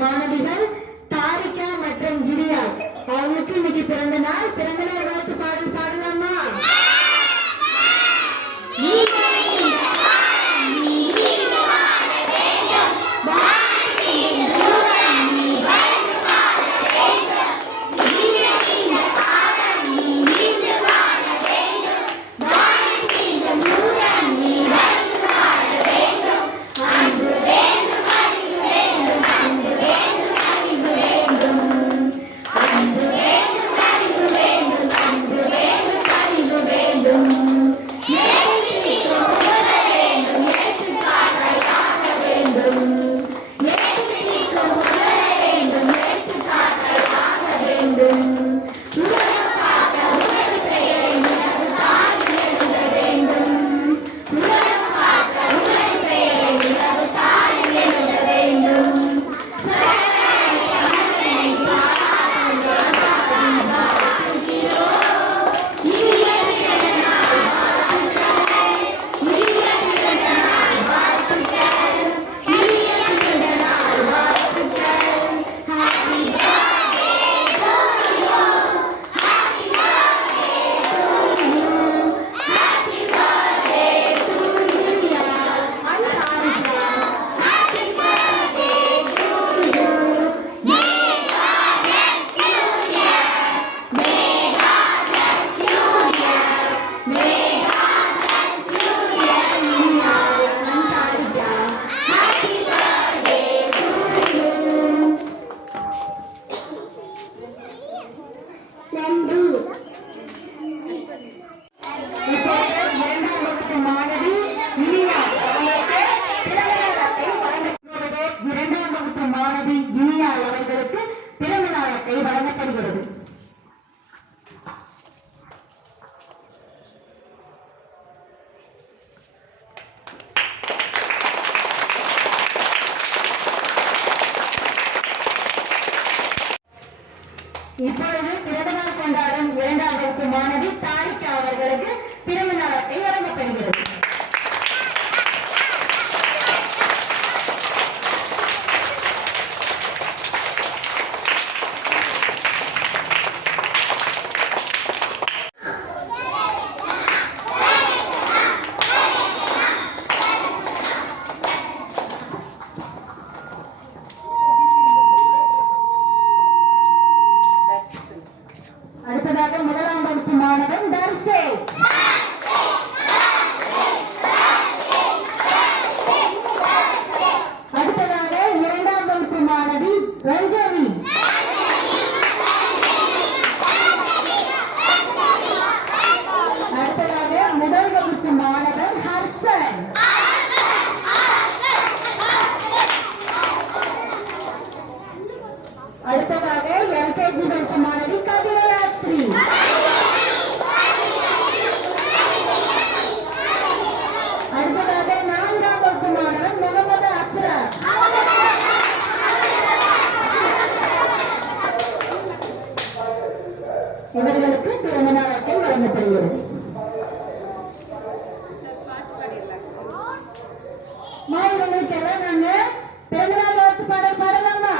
மாணவிகள் தாரிகா மற்றும் கிரியா அவங்களுக்கு இன்னைக்கு பிறந்த நாள் வாழ்த்து பாடல் பாடலாமா? இப்பொழுது பிறந்தநாள் கொண்டாடும் 2ஆம் வகுப்பு மாணவி தாரிகா அவர்களுக்கு பிறந்த நாள் அட்டை வழங்கப்படுகிறது. அடுத்ததாக 1ஆம் வகுப்பு மாணவன் தர்ஷே. அடுத்ததாக 2ஆம் வகுப்பு மாணவி ரஞ்சவி. அடுத்ததாக 1 வகுப்பு மாணவன் ஹர்ஷன். அடுத்ததாக எல்கேஜி வகுப்பு மாணவி கவிதயாஸ்ரீ. அடுத்ததாக 4ஆம் வகுப்பு மாணவன் முகமது அஸ்ரர். இவர்களுக்கு பிறந்த நாள் அட்டை வழங்கப்படுகிறது. இவங்களுக்கெல்லாம் நாங்க பிறந்த நாள் வாழ்த்து பாடல் பாடலாமா?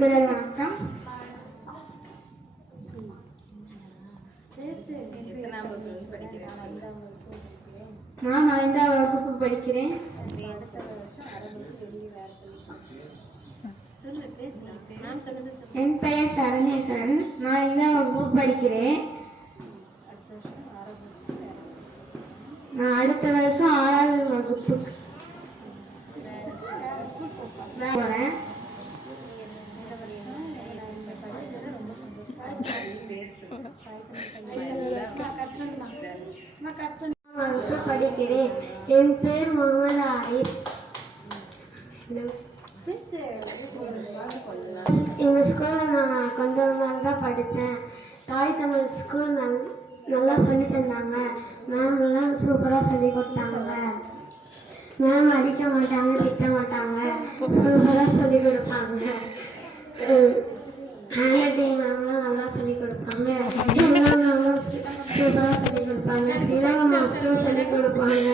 முதல் வணக்கம். நான் 5ஆம் வகுப்பு படிக்கிறேன். என் பெயர் சரணேஸ்வரன். நான் 5ஆம் வகுப்பு படிக்கிறேன். நான் அடுத்த வருஷம் 6வது வகுப்புக்கு போறேன். வகுப்பு படிக்கிறேன். என் பேர் முகமது ஆரிஃப். எங்கள் ஸ்கூலில் நான் கொஞ்சம் நாள் தான் படித்தேன். தாய் தமிழ் ஸ்கூல் நல்லா சொல்லி தந்தாங்க. மேம்லாம் சூப்பராக சொல்லி கொடுத்தாங்க. மேம் அடிக்க மாட்டாங்க, திட்ட மாட்டாங்க, சூப்பராக சொல்லி கொடுப்பாங்க. ஹேண்ட் ரைட்டிங் மேம்லாம் நல்லா சொல்லி கொடுப்பாங்க. எல்லா மேம்லாம் சூப்பராக சொல்லி கொடுப்பாங்க. சிலம்ப மாஸ்டரும் சொல்லி கொடுப்பாங்க.